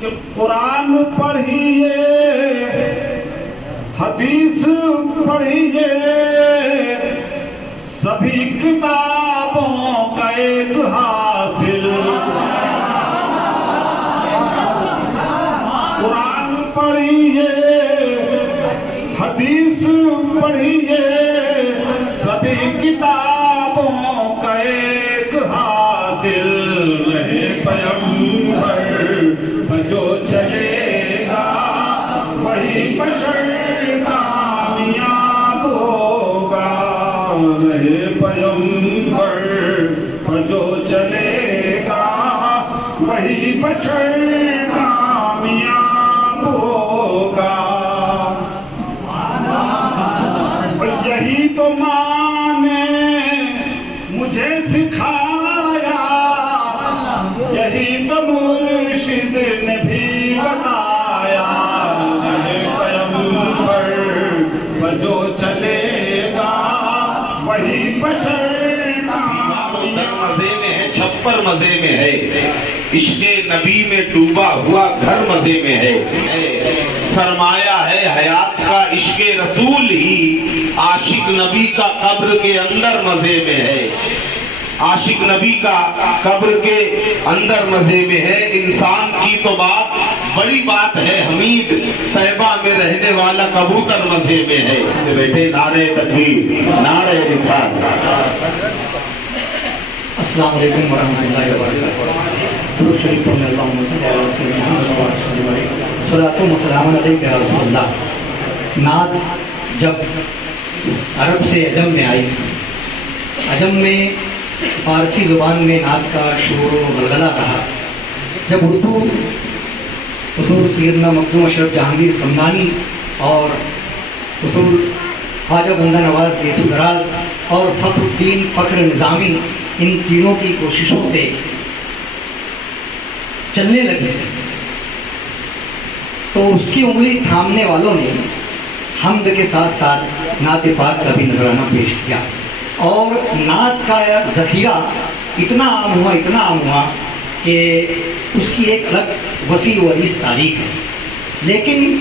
کہ قرآن پڑھیے حدیث پڑھیے سبھی کتابوں کا ایک حاصل. قرآن پڑھیے حدیث پڑھیے سبھی کتابوں کا ایک حاصل. رہے پیغمبر پر جو چلے گا وہی بشر کامیاب ہوگا. رہے پیغمبر پر جو چلے گا وہی بشر کامیاب ہوگا. یہی تو ماں نے مجھے سکھایا, یہی تو مرشد نے بھی بتایا. پیغمبر پر جو چلے گا وہی بشر مزے میں ہے, چھپر مزے میں ہے, عشق نبی میں ڈوبا ہوا گھر مزے میں ہے. سرمایہ ہے حیات کا عشق رسول ہی, عاشق نبی کا قبر کے اندر مزے میں ہے. عاشق نبی کا قبر کے اندر مزے میں ہے. انسان کی تو بات بڑی بات ہے, حمید طیبہ میں رہنے والا کبوتر مزے میں ہے. بیٹے نعرہ تکبیر, نعرہ رسالت. السلام علیکم ورحمۃ اللہ وبرکاتہ. درود شریف پڑھنے اللہم صلی علی رسول محمد صلاۃ و سلام علیک یا رسول اللہ. نعت جب عرب سے عجم میں آئی, عجم میں فارسی زبان میں نعت کا شور و غلغلہ رہا. جب اردو حضور سیدنا مخدوم اشرف جہانگیر سمنانی اور حضور خواجہ بندہ نواز یسو دراز اور فخر الدین فخر نظامی ان تینوں کی کوششوں سے چلنے لگے تو اس کی انگلی تھامنے والوں نے حمد کے ساتھ ساتھ نعت پاک کا بھی نذرانہ پیش کیا. اور نعت کا ذخیرہ اتنا عام ہوا کہ اس کی ایک الگ وسیع و عریض تاریخ ہے. لیکن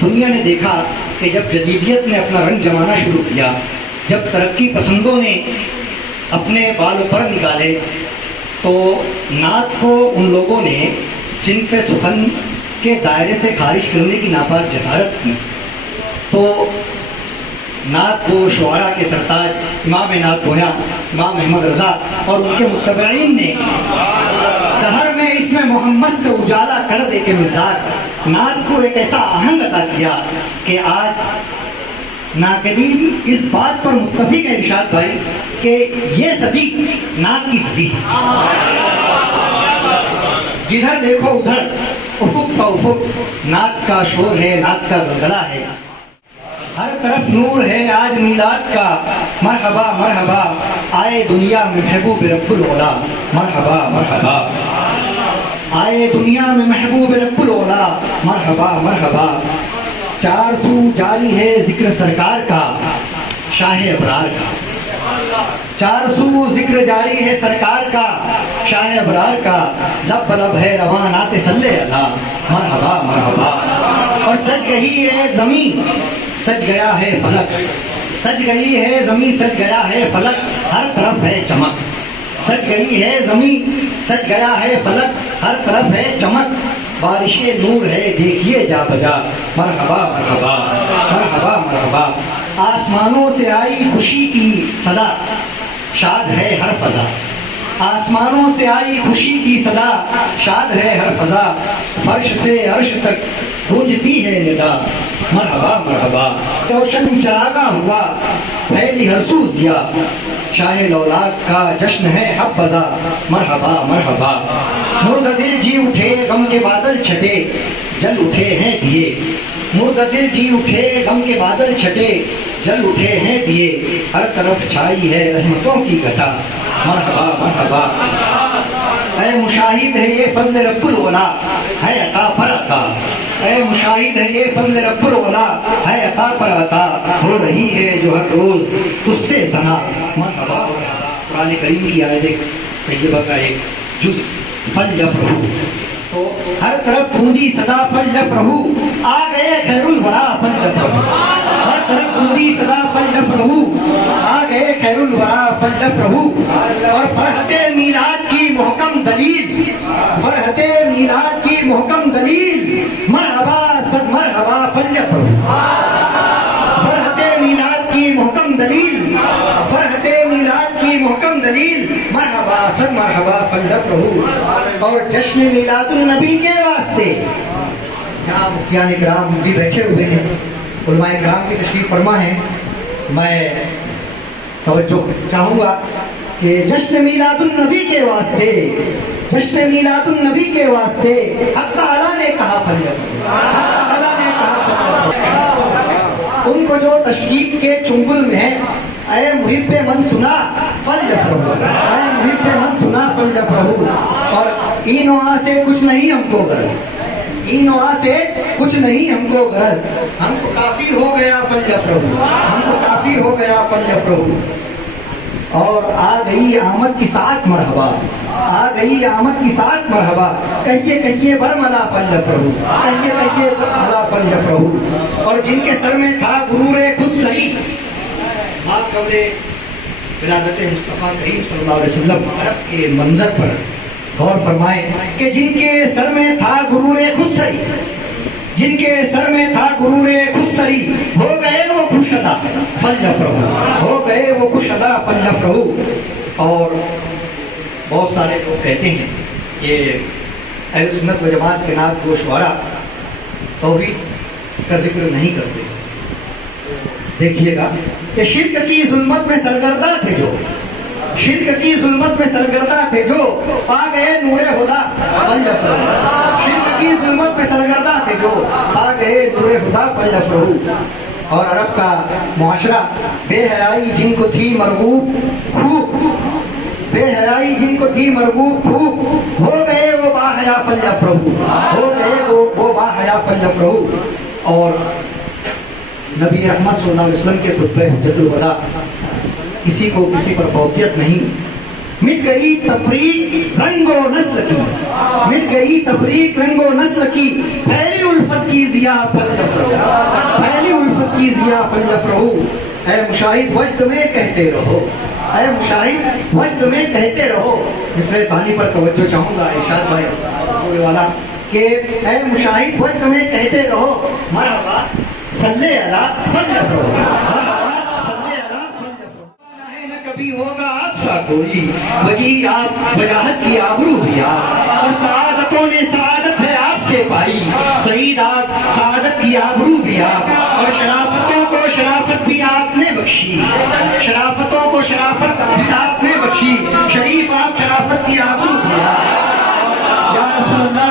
دنیا نے دیکھا کہ جب جدیدیت نے اپنا رنگ جمانا شروع کیا, جب ترقی پسندوں نے اپنے بال و پر نکالے, تو نعت کو ان لوگوں نے صنف سخن کے دائرے سے خارج کرنے کی ناپاک جسارت کی. تو نعت کو شعراء کے سرتاج امام نعت گویا امام احمد رضا اور ان کے متبعین نے دہر میں اس میں محمد سے اجالا کر دے کے مزدار نعت کو ایک ایسا آہنگ عطا کیا کہ آج ناقدین اس بات پر متفق ہے ارشاد بھائی کہ یہ صدی نعت کی صدی ہے. جدھر دیکھو ادھر افق کا افق نعت کا شور ہے, نعت کا زلزلہ ہے. ہر طرف نور ہے آج میلاد کا, مرحبا مرحبا آئے دنیا میں محبوب رب العلا. مرحبا مرحبا آئے دنیا میں محبوب رب العلا. مرحبا مرحبا. چار سو جاری ہے ذکر سرکار کا, شاہ ابرار کا. چار سو ذکر جاری ہے سرکار کا, شاہ ابرار کا. لب لب ہے رواں نعت صلی اللہ. مرحبا مرحبا. اور سج گئی ہے زمین, سج گیا ہے فلک, سج گئی ہے زمین, سج گیا ہے فلک, ہر طرف ہے چمک. سج گئی ہے زمین, سج گیا ہے فلک, ہر طرف ہے چمک. بارش نور ہے دیکھیے جا بجا. مرحبا مرحبا مرحبا مرحبا. آسمانوں سے آئی خوشی کی صدا, شاد ہے ہر فضا. آسمانوں سے آئی خوشی کی صدا, شاد ہے ہر فضا. فرش سے عرش تک گونجتی ہے ندا. مرحبا مرحبا. روشن چراغاں ہوا پھیلی ہر سو ضیا, شاہ لولاک کا جشن ہے حب بزا. مرحبا مرحبا. مردہ دل جی اٹھے غم کے بادل چھٹے, جل اٹھے ہیں دیے. مردہ دل جی اٹھے غم کے بادل چھٹے, جل اٹھے ہیں دیے. ہر طرف چھائی ہے رحمتوں کی گھٹا. مرحبا مرحبا. اے مشاہد ہے یہ فضل رب العلا, ہے عطا پر عطا. اے مشاہد ہے یہ فضل رب العلا, ہے عطا پر عطا. ہو رہی ہے جو ہر روز تجھ سے ثنا. مرحبا. قرآن کریم کی آیت طیبہ کا ایک جز فَلْيَفْرَحُوا. تو हर तरफ गूंजी सदा फल प्रभु, आ गए खैरुल वरा फल प्रभु। हर तरफ गूंजी सदा फल प्रभु, आ गए खैरुल वरा फल प्रभु। और फरहते मीलाद की मोहकम दलील, फरहते मीलाद की मोहकम दलील, मरहबा सद मरहबा फल प्रभु। फरहते मीलाद की मोहकम दलील, फरहते मीलाद की मोहकम दलील, मरहबा सद मरहबा फल प्रभु। और जश्न मीलादुन नबी के वास्ते यहाँ मुफ्तियान इकराम भी बैठे हुए हैं, उलमा इकराम की तशरीफ फरमा है। मैं तवज्जो चाहूँगा कि जश्न मीलादुन नबी के वास्ते, जश्न मीलादुन नबी के वास्ते हक़ तआला ने कहा फल प्रभु, हक़ तआला ने कहा फल प्रभु। उनको जो तशरीफ के चुंगुल में है, ऐ मुहिब्बे मन सुना फल प्रभु, ऐ मुहिब्बे मन सुना फल प्रभु। और इन वहाँ से कुछ नहीं हमको गरज, इन वहाँ से कुछ नहीं हमको गरज, हमको काफी हो गया फल प्रभु, हमको काफी हो गया फल प्रभु। और आ गई आमद की साथ मरहबा, आ गई आमद की साथ मरहबा, कहिए कहिए बरमला फल प्रभु, कहिए कहिए बरमला फल प्रभु। और जिनके सर में था गुरूरे खुद सही, माँ कबले विलादत मुस्तफ़ा करीम सल्लल्लाहु अलैहि वसल्लम अरब के मंजर पर गौर फरमाए कि जिनके सर में था गुरूरे खुदसरी, जिनके सर में था गुरूरे खुदसरी, हो गए वो खुशदा फल प्रभु, हो गए वो खुशदा फल प्रभु। और बहुत सारे लोग कहते हैं कि अहले सुन्नत व जमात के नात गोशवारा तौहीद का जिक्र नहीं करते। देखिएगा कि शिर्क की जुल्मत में सरगर्दा थे जो, शिर्क की जुल्मत में सरगर्दा थे जो, पा गए नूरे हुदा फल प्रभु। शिर्क की जुल्मत में सरगर्दा थे जो, पा गए नूरे हुदा फल प्रभु। और अरब का मुआशरा बेहयाई जिनको थी मरगूब खूब, बेहयाई जिनको थी मरगूब खूब, हो गए वो बाहया फल प्रभु, हो गए वो बाहया फल प्रभु। और नबी रहमत सल्लल्लाहु अलैहि वसल्लम के खुतबे हुज्जतुल वदा, किसी को किसी पर फौकियत नहीं। मिट गई तफरीक रंगो नस्ल की, मिट गई तफरीक रंगो नस्ल की, फैली उल्फत की जिया फल प्रभु, फैली उल्फत की जिया फल प्रभु। ऐ मुशाहिद वज्द में कहते रहो, ऐ मुशाहिद वज्द में कहते रहो। इसलिए सानी पर तवज्जो चाहूँगा इरशाद भाई बोले वाला कि ऐ मुशाहिद वज्द में कहते रहो, मरहबा सल्ले अला फल प्रभु, मरहबा सल्ले अला फल प्रभु। न कभी होगा आपसा कोई वजी आप वजाहत की आबरू भी आप, और सआदतों ने सआदत है आपसे पाई, सईद आप सआदत की आबरू भी आप। और शराफतों को शराफत भी आपने बख्शी, शराफतों को शराफत भी आपने बख्शी, शरीफ आप शराफत की आबरू भी आप। या रसूल अल्लाह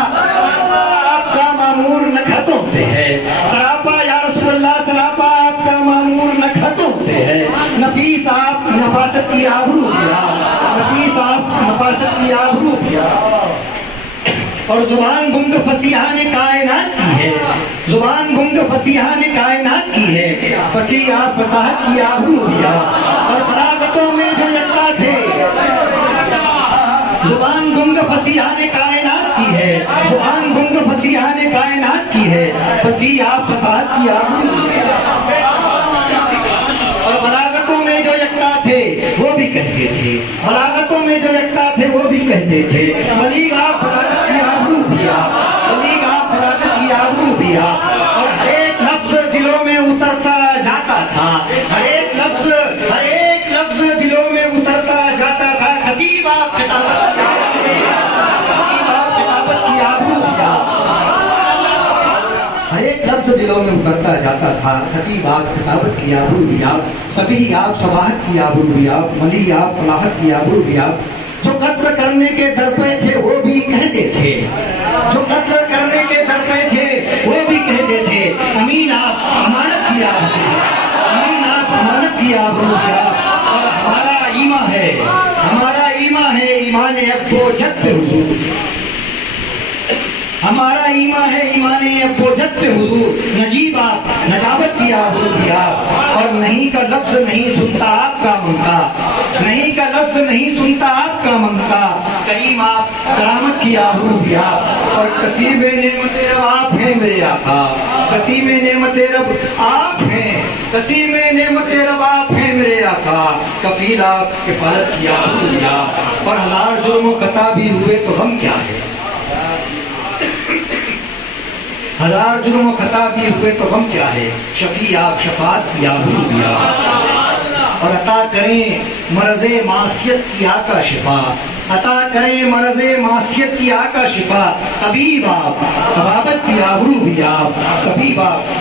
आपका मामूर नखतों से है सरापा, या रसूल अल्लाह सरापा आपका मामूर नखतों से है। नफीस आप नफासत की आबरू भी आप, नफीस आप नफासत की आबरू भी आप। और जुबान गुंग फसीहा ने कायनात की है, जुबान गुंग फसीहा ने कायनात की है, फसीहा फसाहत की आबरू भी आप। और बलागतों में जो यकता थे, जुबान गुंग फसीहा ने कायनात की है, जुबान गुंग फसीहा ने कायनात की है, फसीहा फसाहत की आबरू भी आप। और बलागतों में जो यकता थे वो भी कहते थे, बलागतों में जो यकता थे वो भी कहते थे, बलीग आप बलागत की आबरू भी आप, बलीग आप बलागत की आबरू भी आप। और हर एक लफ्ज दिलों में उतरता जाता था, हर एक लफ्ज दिलों में उतरता जाता था। खतीब आप खिताबत की आबरू भी आप, खतीब आप खिताबत की आबरू भी आप। हर एक लफ्ज दिलों में उतरता जाता था, खतीब आप खिताबत की आबरू भी आप, सभी आप सबाहत की आबरू भी आप, मली आप फलाहत की आबरू भी आप। जो कत्ल करने के दर पे थे वो भी कहते थे, जो कत्ल करने के दर पे थे वो भी कहते थे, अमीन आप अमानत की आबरू, अमीन आप अमानत की आबरू भी आप। और हमारा ईमा है, हमारा ईमा है ईमान अब्बो जद पे हुजूर, ہمارا ایمان ہے ایمان بوجت پہ حضور، نجیب آپ نجابت کی آبرو آپ، اور نہیں کا لفظ نہیں سنتا آپ کا منتا، نہیں کا لفظ نہیں سنتا آپ کا منتا، کریم آپ کرامت کی آبرو آپ، اور کسیب نعمت رب آپ ہیں میرے آقا، کسیب نعمت رب آپ ہیں، کسیب نعمت رب آپ ہیں میرے آقا، کفیل آپ کفالت کی آبرو آپ، اور ہزار جرم و خطا بھی ہوئے تو ہم کیا ہے، ہزار جرم و خطا بھی ہوئے تو ہم کیا ہے، شفیع آپ شفاعت کی آبرو دیا، اور عطا کریں مرض معصیت کی آقا شفا، عطا کریں مرض معصیت کی آقا شفا، طبیب آپ طبابت کی آبرو بھی آپ، طبیب آپ،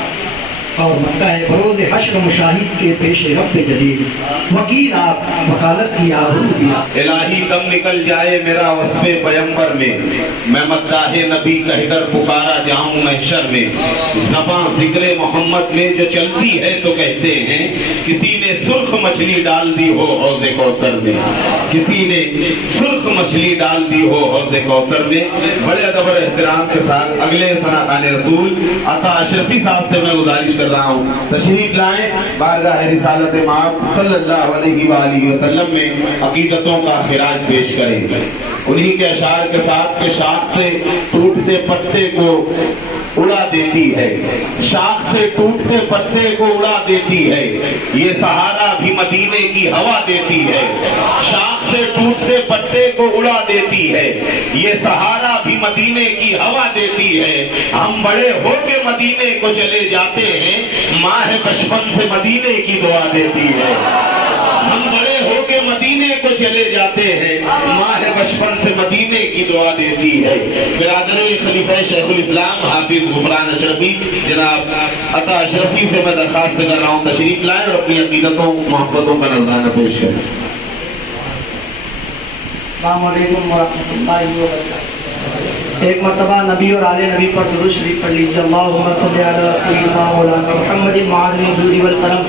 اور مکہ ہے بروز حشر مشاہد کے پیش رب جلیل، وکیل آپ وکالت کی آبرو دیا، الہی دم نکل جائے میرا وصف پیمبر میں مداح نبی کہہ کر پکارا جاؤں محشر میں، زباں ذکر محمد میں جو چلتی ہے تو کہتے ہیں کسی نے سرخ مچھلی ڈال دی ہو حوض کوثر میں، کسی نے سرخ مچھلی ڈال دی ہو حوض کوثر میں۔ بڑے ادب اور احترام کے ساتھ اگلے ثنا خان رسول عطا اشرفی صاحب سے میں گزارش کر رہا ہوں تشریف لائیں، بارگاہ رسالت مآب صلی اللہ علیہ وآلہ وسلم میں عقیدتوں کا خراج پیش کریں، انہی کے اشعار کے ساتھ کہ شاخ سے ٹوٹتے پتے کو اڑا دیتی ہے، شاخ سے ٹوٹتے پتے کو اڑا دیتی ہے، یہ سہارا بھی مدینے کی ہوا دیتی ہے، شاخ سے ٹوٹتے پتے کو اڑا دیتی ہے، یہ سہارا بھی مدینے کی ہوا دیتی ہے، ہم بڑے ہو کے مدینے کو چلے جاتے ہیں، ماہ بچپن سے مدینے کی دعا دیتی ہے، ہم بڑے ہو کے مدینے کو چلے جاتے ہیں، ماہ بچپن سے مدینے کی دعا دیتی ہے۔ برادر خلیفہ شیخ الاسلام حافظ غفران اشرفی جناب عطا اشرفی سے میں درخواست کر رہا ہوں تشریف لائیں اور اپنی عقیدتوں محبتوں کا نذرانہ پیش کریں۔ السلام علیکم ورحمۃ اللہ وبرکاتہ۔ ایک مرتبہ نبی اور آل نبی پر درود شریف پڑھ لیجیے۔ اللہم صلی علی سیدنا مولانا محمد معدن الجود والکرم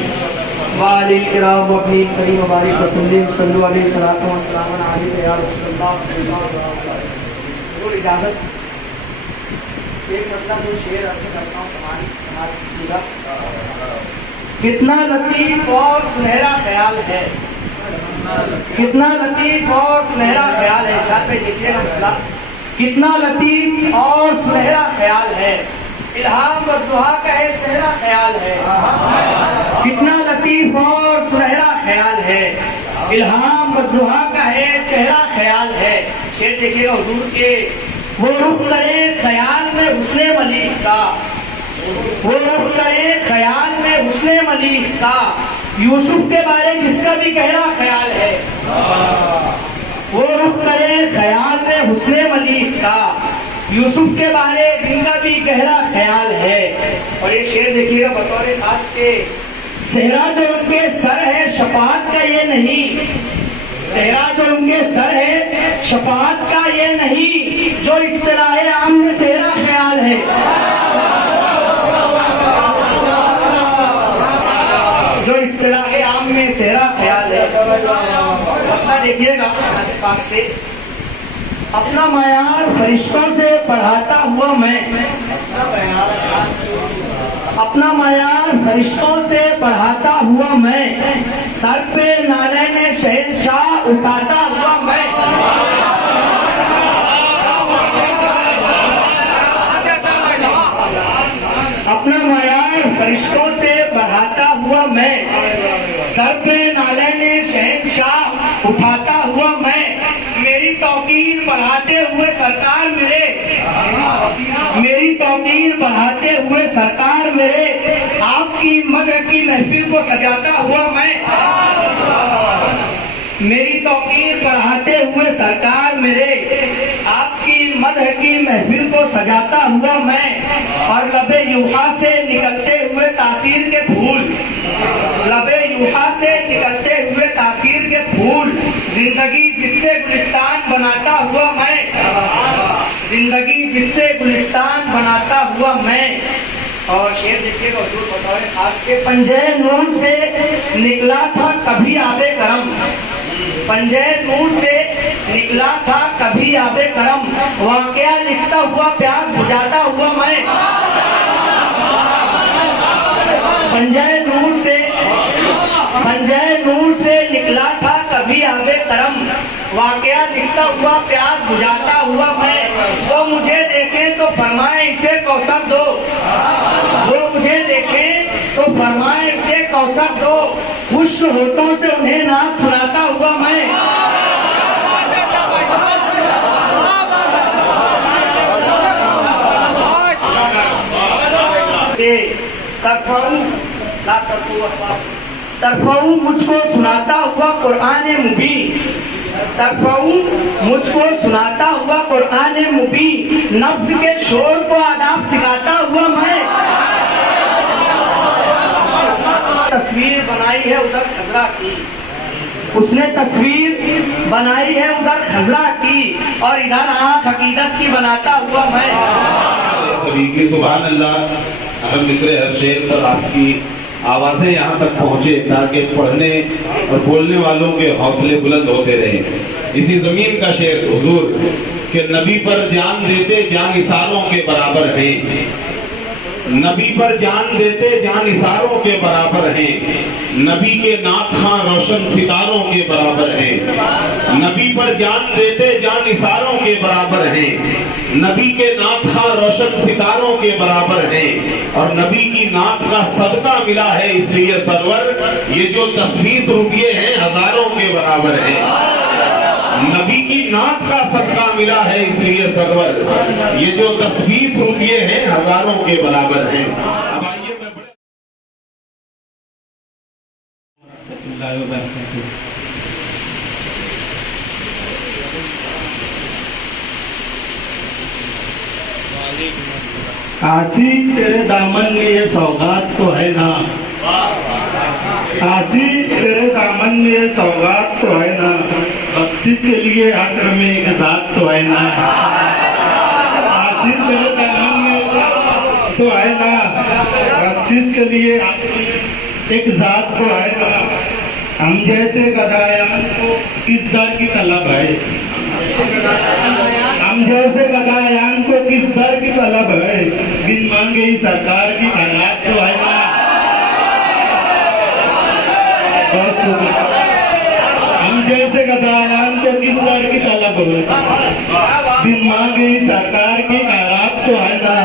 وآلہ الکرام وابن کریم وبارک وسلم، صلو علیہ الصلاۃ والسلام علیک یا رسول اللہ صلی اللہ علیہ وسلم۔ ضرور اجازت ایک مطلب جو شعر عرض کرتا ہوں سماعت کیجیے گا۔ کتنا لطیف اور سنہرا خیال ہے، کتنا لطیف اور سنہرا خیال ہے، شاید پہ دیکھیے گا مطلب کتنا لطیف اور سنہرا خیال ہے، الہام و ضحیٰ کا ایک چہرہ خیال ہے، کتنا لطیف اور سنہرا خیال ہے، الہام و ضحیٰ کا ایک چہرہ خیال ہے۔ شعر دیکھیے گا حضور کے، وہ رخ کرے خیال میں حسن ملیک کا، وہ رخ کرے خیال میں حسن ملیک کا، یوسف کے بارے جس کا بھی گہرا خیال ہے، وہ رخ کرے خیال میں حسن ملیک کا، یوسف کے بارے جن کا بھی گہرا خیال ہے۔ اور یہ شعر دیکھیے گا بطور خاص کے، صحرا جو ان کے سر ہے شفاعت کا یہ نہیں، صحرا جو ان کے سر ہے شفاعت کا یہ نہیں، جو اصطلاح عام میں صحرا خیال ہے، جو اصطلاح عام میں صحرا خیال ہے۔ اپنا دیکھیے گا پاک سے، اپنا معیار فرشتوں سے پڑھاتا ہوا میں، اپنا معیار فرشتوں سے پڑھاتا ہوا میں، سر پہ نالین شہنشاہ اٹھاتا ہوا میں، اپنا معیار فرشتوں سے پڑھاتا ہوا میں، سر پہ نالین شہنشاہ اٹھاتا ہوا میں، میری توقیر بڑھاتے ہوئے سرکار میرے، میری توقیر بڑھاتے ہوئے سرکار میرے، آپ کی مدح کی محفل کو سجاتا ہوا میں، میری توقیر بڑھاتے ہوئے سرکار میرے، آپ کی مدح کی محفل کو سجاتا ہوا میں، اور لب یوحا سے نکلتے ہوئے تاثیر کے پھول، لب یوحا سے نکلتے ہوئے تاثیر کے پھول، زندگی جس سے گلستان بناتا ہوا میں، زندگی جس سے گلستان بناتا ہوا میں۔ اور شعر دیکھیے گا حضور بطور خاص کے، پنجے نور سے نکلا تھا کبھی آب کرم، پنجے نور سے निकला था कभी आबे करम, वाकया लिखता हुआ प्यास बुझाता हुआ मैं, पंजाए नूर से निकला था कभी आबे करम, वाकया लिखता हुआ प्यास बुझाता हुआ मैं। वो मुझे देखे तो फरमाए इसे कौसर दो, वो मुझे देखे तो फरमाए इसे कौसर दो, खुश होठों से उन्हें नाम सुनाता हुआ मैं। तरफाऊ मुझको सुनाता हुआ कुरान मुबीन, तरफाऊ मुझको सुनाता हुआ कुरान मुबीन, नफ्स के शोर को आदाब सिखाता हुआ मैं। तस्वीर बनाई है उधर खजरा की, उसने तस्वीर बनाई है उधर खजरा की, और इधर आँख हकीकत की बनाता हुआ मैं। सुभान अल्लाह। हर मिसरे हर शेर पर आपकी आवाजें यहाँ तक पहुँचे ताकि पढ़ने और बोलने वालों के हौसले बुलंद होते रहे। इसी जमीन का शेर हुजूर के नबी पर जान देते जान इशारों के बराबर हैं, नबी पर जान देते जान इशारों के बराबर हैं, नबी के नात खां रोशन सितारों के बराबर हैं, नबी पर जान देते जान इशारों के बराबर हैं, नबी के नात खां रोशन सितारों के बराबर हैं, और नबी की नात का सदका मिला है इसलिए सरवर ये जो 10-20 रुपये हैं हजारों के बराबर हैं। नबी की नात का सदका मिला है इसलिए सरवर ये जो 10-20 रुपये हैं हजारों के बराबर हैं। अब आइए मैं काशी तेरे दामन में ये सौगात तो है ना, काशी तेरे दामन में ये सौगात तो है ना, बख्शिश के लिए आश्रम में एक जात तो है ना, काशी तेरे दामन में तो है ना, बख्शिश के लिए एक जात तो है ना। हम जैसे गदायान को किस दर की तलब है, हम जैसे गदायान को किस दर की तलब है, बिन मांगे ही सरकार की खैरात तो है ना। हम जैसे गदायान को किस दर की तलब है, बिन मांगे ही सरकार की खैरात तो है ना।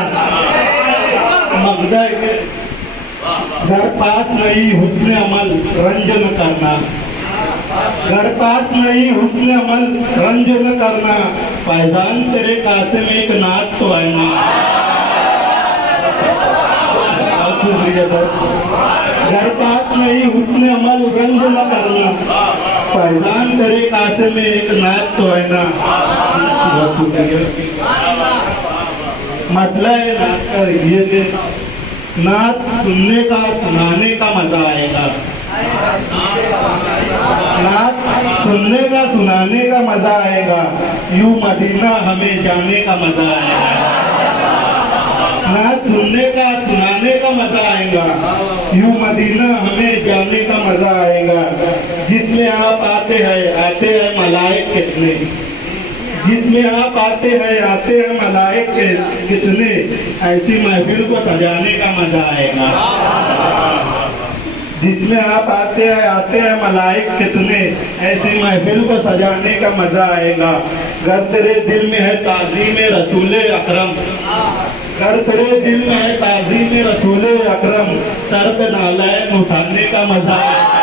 मकसद घर पास नहीं हुस्न अमल रंज न करना, घर पास नहीं हुस्न अमल रंज न करना, फैजान तेरे कासिम एक नात तो है ना। घर पास नहीं हुस्न अमल रंज न करना, फैजान तेरे कासिम एक नात तो है ना। मतलब ये नात सुनने का सुनाने का मजा आएगा, नात सुनने का सुनाने का मजा आएगा, यूं मदीना हमें जाने का मजा आएगा। नात सुनने का सुनाने का मजा आएगा, यूं मदीना हमें जाने का मजा आएगा। जिसमें आप आते हैं मलाइक कितने, जिसमें आप आते हैं मलाइक कितने, ऐसी महफिल को सजाने का मजा आएगा। जिसमें आप आते हैं मलाइक कितने, ऐसी महफिल को सजाने का मजा आएगा। अगर तेरे दिल में है ताज़ीम रसूल अकरम, अगर तेरे दिल में है ताज़ीम रसूल अकरम, सर पे नालायक उठाने का मजा आएगा।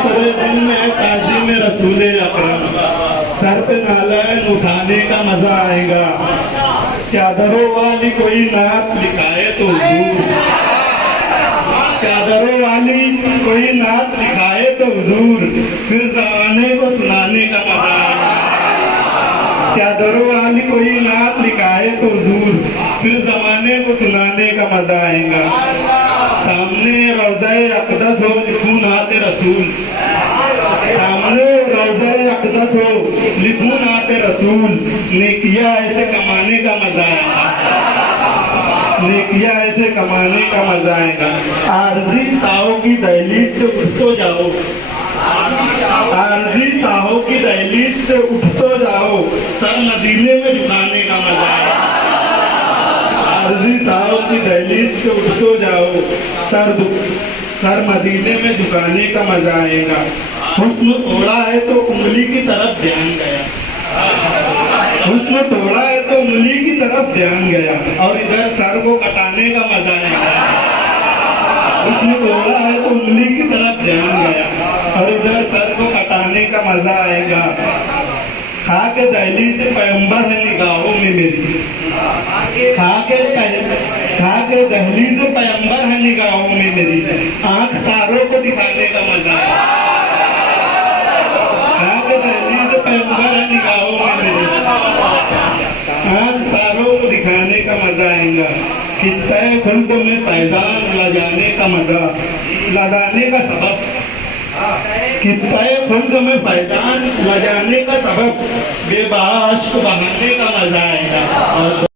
तेरे दिल में ताज़ीम रसूल अकरम, सर पे नालायन उठाने का मजा आएगा। चादरों वाली कोई नात लिखाए तो हुजूर, चादरों वाली कोई नात लिखाए तो हुजूर, फिर ज़माने को सुनाने का मजा आएगा। चादरों वाली कोई नात लिखाए तो हुजूर, फिर ज़माने को सुनाने का मजा आएगा। सामने रोज़े अक़दस हो लिखूं नात रसूल, सामने रोज़े अक़दस हो लिखूं नात रसूल, नेकिया ऐसे कमाने का मजा आएगा, नेकिया ऐसे कमाने का मजा आएगा। आरज़ी साओ की दहलीज से उठ तो जाओ, आरजी साहों की दहलीज से उठ तो जाओ, सर मदीने में झुकाने का मजा है। आरजी साहों की दहलीज से उठ तो जाओ, सर मदीने में झुकाने का मजा आएगा। हुस्न तोड़ा है तो उंगली की तरफ ध्यान गया, हुस्न तोड़ा है तो उंगली की तरफ ध्यान गया, और इधर सर को कटाने का मजा आएगा। हुस्न तोड़ा है तो उंगली की तरफ ध्यान गया, और इधर सर को कटाने का मजा आएगा। खाके दहलीज से पैगंबर है निगाहों में मेरी, खाके दहलीज से पैगंबर है निगाहों में मेरी, आंख तारों को दिखाने का मजा आएगा। खाके दहलीज से पैगंबर है निगाहों में मेरी, आंख तारों को दिखाने का मजा आएगा। खित्ते खुल्क में पैजान लगाने का मजा, लगाने का सबब, खित्ते खुल्क में पैजान लगाने का सबब बेबाश बहाने का मजा आएगा। और